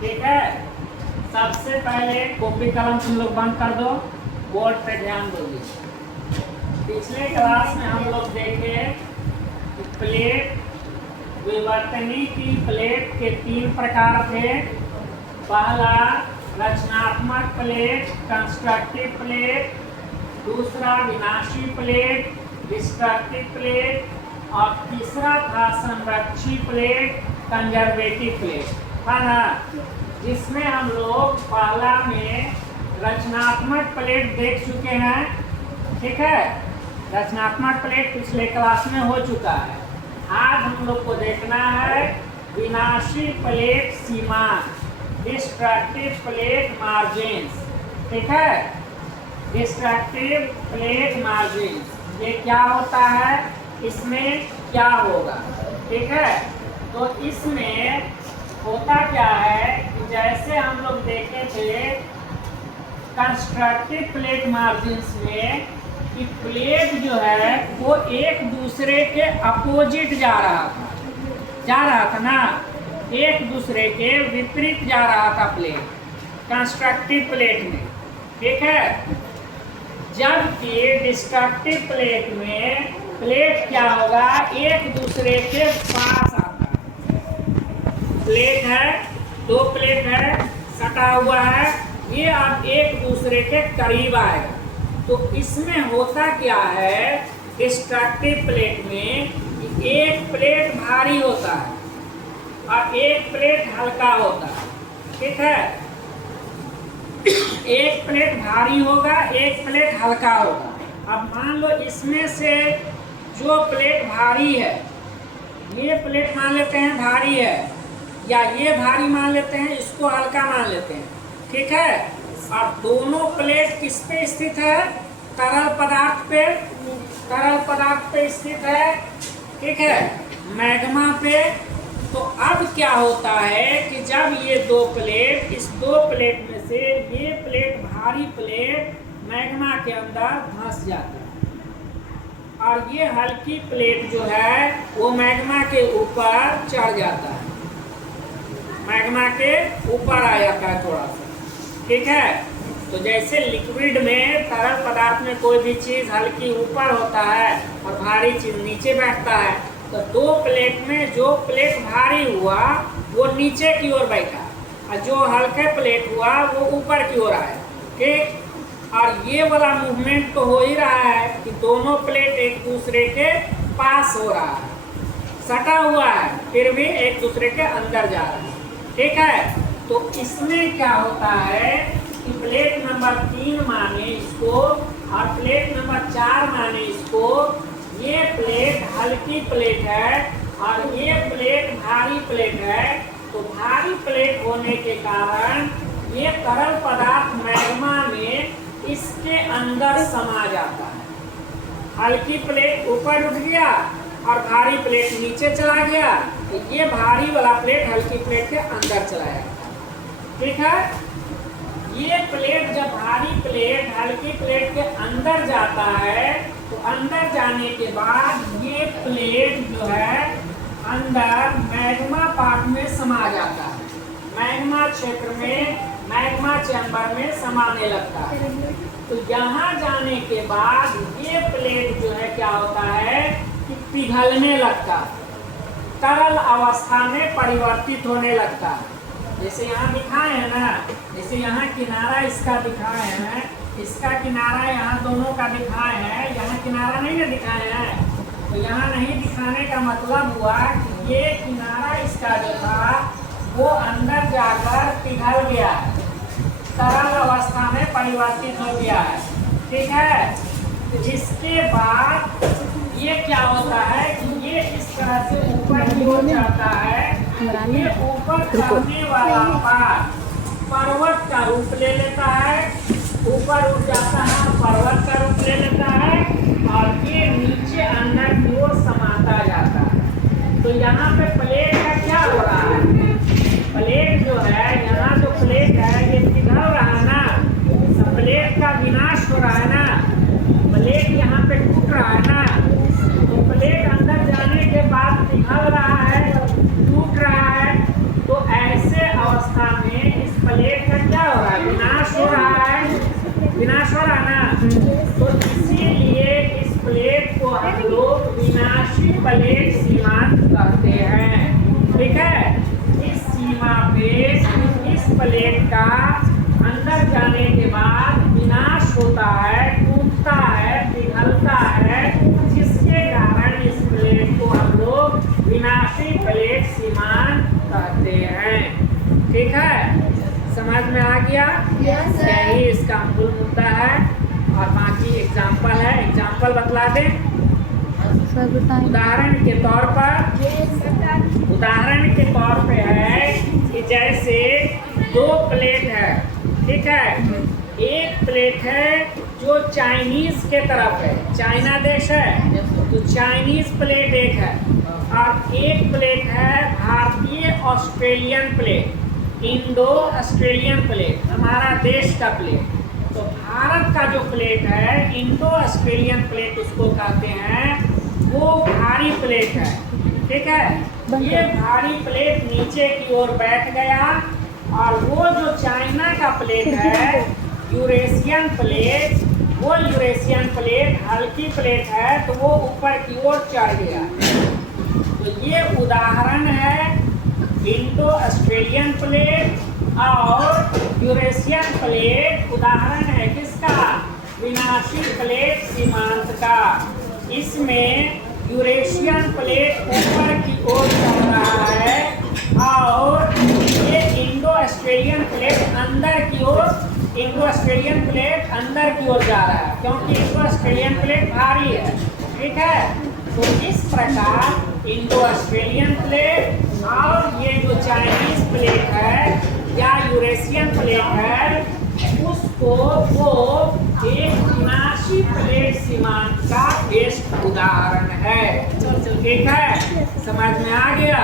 ठीक है। सबसे पहले कॉपी कलम तुम लोग बंद कर दो, बोर्ड पे ध्यान दोगे। पिछले क्लास में हम लोग देखे कि प्लेट विवर्तनी की प्लेट के 3 प्रकार थे। पहला रचनात्मक प्लेट, कंस्ट्रक्टिव प्लेट, दूसरा विनाशी प्लेट, डिस्ट्रक्टिव प्लेट, और तीसरा था संरक्षी प्लेट, कंजर्वेटिव प्लेट, है ना। जिसमें हम लोग पहला में रचनात्मक प्लेट देख चुके हैं, ठीक है। रचनात्मक प्लेट पिछले क्लास में हो चुका है। आज हम लोग को देखना है विनाशी प्लेट सीमा, डिस्ट्रक्टिव प्लेट मार्जिन्स, ठीक है। डिस्ट्रक्टिव प्लेट मार्जिन्स ये क्या होता है, इसमें क्या होगा, ठीक है। तो इसमें होता क्या है कि जैसे हम लोग देखे थे कंस्ट्रक्टिव प्लेट मार्जिन्स में कि प्लेट जो है वो एक दूसरे के अपोजिट जा रहा था ना, एक दूसरे के विपरीत जा रहा था प्लेट कंस्ट्रक्टिव प्लेट में, ठीक है। जबकि डिस्ट्रक्टिव प्लेट में प्लेट क्या होगा, एक दूसरे के पास आता है। प्लेट है, 2 प्लेट है, सटा हुआ है, ये अब एक दूसरे के करीब आएगा। तो इसमें होता क्या है, डिस्ट्रक्टिव प्लेट में एक प्लेट भारी होता है और एक प्लेट हल्का होता है, ठीक है। एक प्लेट भारी होगा, एक प्लेट हल्का होगा। अब मान लो इसमें से जो प्लेट भारी है, ये प्लेट मान लेते हैं भारी है, या ये भारी मान लेते हैं, इसको हल्का मान लेते हैं, ठीक है। अब दोनों प्लेट किस पे स्थित है, तरल पदार्थ पे स्थित है, ठीक है, मैग्मा पे। तो अब क्या होता है कि जब ये 2 प्लेट, इस 2 प्लेट में से ये प्लेट भारी प्लेट मैग्मा के अंदर धंस जाता है और ये हल्की प्लेट जो है वो मैग्मा के ऊपर चढ़ जाता है, मैग्मा के ऊपर आ जाता है थोड़ा सा, ठीक है। तो जैसे लिक्विड में, तरल पदार्थ में कोई भी चीज़ हल्की ऊपर होता है और भारी चीज़ नीचे बैठता है, तो 2 प्लेट में जो प्लेट भारी हुआ वो नीचे की ओर बैठा और जो हल्के प्लेट हुआ वो ऊपर की ओर आया, ठीक। और ये वाला मूवमेंट तो हो ही रहा है कि दोनों प्लेट एक दूसरे के पास हो रहा है, सटा हुआ है, फिर भी एक दूसरे के अंदर जा रहा है, ठीक है। तो इसमें क्या होता है कि प्लेट नंबर 3 माने इसको और प्लेट नंबर 4 माने इसको। ये प्लेट हल्की प्लेट है और ये प्लेट भारी प्लेट है। तो भारी प्लेट होने के कारण ये तरल पदार्थ मैग्मा में इसके अंदर समा जाता है। हल्की प्लेट ऊपर उठ गया और भारी प्लेट नीचे चला गया, तो ये भारी वाला प्लेट हल्की प्लेट के अंदर चला जाता है, ठीक है। ये प्लेट जब भारी प्लेट हल्की प्लेट के अंदर जाता है, तो अंदर जाने के बाद ये प्लेट जो है अंदर मैग्मा पार्ट में समा जाता है, मैग्मा क्षेत्र में, मैग्मा चैम्बर में समाने लगता है। तो यहाँ जाने के बाद ये प्लेट जो है क्या होता है कि पिघलने लगता है, तरल अवस्था में परिवर्तित होने लगता है। जैसे यहाँ दिखाए हैं ना, जैसे यहाँ किनारा इसका दिखाए हैं, इसका किनारा यहाँ दोनों का दिखाए हैं, यहाँ किनारा नहीं ना दिखाए हैं। तो यहाँ नहीं दिखाने का मतलब हुआ कि ये किनारा इसका जो था वो अंदर जाकर पिघल गया है, तरल अवस्था में परिवर्तित हो गया है, ठीक है। तो इसके बाद ये क्या होता है कि ये इस तरह से ऊपर की ओर जाता है। ये ऊपर चढ़ने वाला पार्ट पर्वत का रूप ले लेता है, ऊपर उठ जाता है, पर्वत का रूप ले लेता है और ये नीचे अंदर की ओर समाता जाता है। तो यहाँ पे प्लेट का क्या हो रहा है, प्लेट जो है, यहाँ जो प्लेट है ये पिघल रहा है ना, प्लेट का विनाश हो रहा है ना, प्लेट यहाँ पे टूट रहा है ना। तो प्लेट अंदर जाने के बाद पिघल रहा है, टूट रहा है। तो ऐसे अवस्था में प्लेट का अंदर जाने के बाद विनाश होता है, टूटता है, पिघलता है, जिसके कारण इस प्लेट को हम लोग विनाशी प्लेट सीमांत कहते हैं। ठीक है, समझ में आ गया? यही इसका मूल मुद्दा है और बाकी एग्जाम्पल है। एग्जाम्पल बतला दें। उदाहरण के तौर पे है कि जैसे दो प्लेट है, ठीक है। एक प्लेट है जो चाइनीज के तरफ है, चाइना देश है तो चाइनीज प्लेट एक है, और एक प्लेट है भारतीय Australian plate, Indo Australian plate, हमारा देश का प्लेट। तो भारत का जो प्लेट है इंडो ऑस्ट्रेलियन प्लेट उसको कहते हैं, वो भारी प्लेट है। ठीक है, ये भारी प्लेट नीचे की ओर बैठ गया और वो जो चाइना का प्लेट है यूरेशियन प्लेट, वो यूरेशियन प्लेट हल्की प्लेट है तो वो ऊपर की ओर चढ़ गया। तो ये उदाहरण है इंडो ऑस्ट्रेलियन प्लेट और यूरेशियन प्लेट, उदाहरण है किसका? विनाशी प्लेट सीमांत का। इसमें यूरेशियन प्लेट ऊपर की ओर चल रहा है और ये इंडो ऑस्ट्रेलियन प्लेट अंदर की ओर, इंडो ऑस्ट्रेलियन प्लेट अंदर की ओर जा रहा है क्योंकि इंडो ऑस्ट्रेलियन प्लेट भारी है। ठीक है, तो इस प्रकार इंडो ऑस्ट्रेलियन प्लेट और ये जो चाइनीज प्लेट है या यूरेशियन प्लेट है, उसको वो एक विनाशी प्लेट सीमांत का बेस्ट उदाहरण है। ठीक है, समझ में आ गया?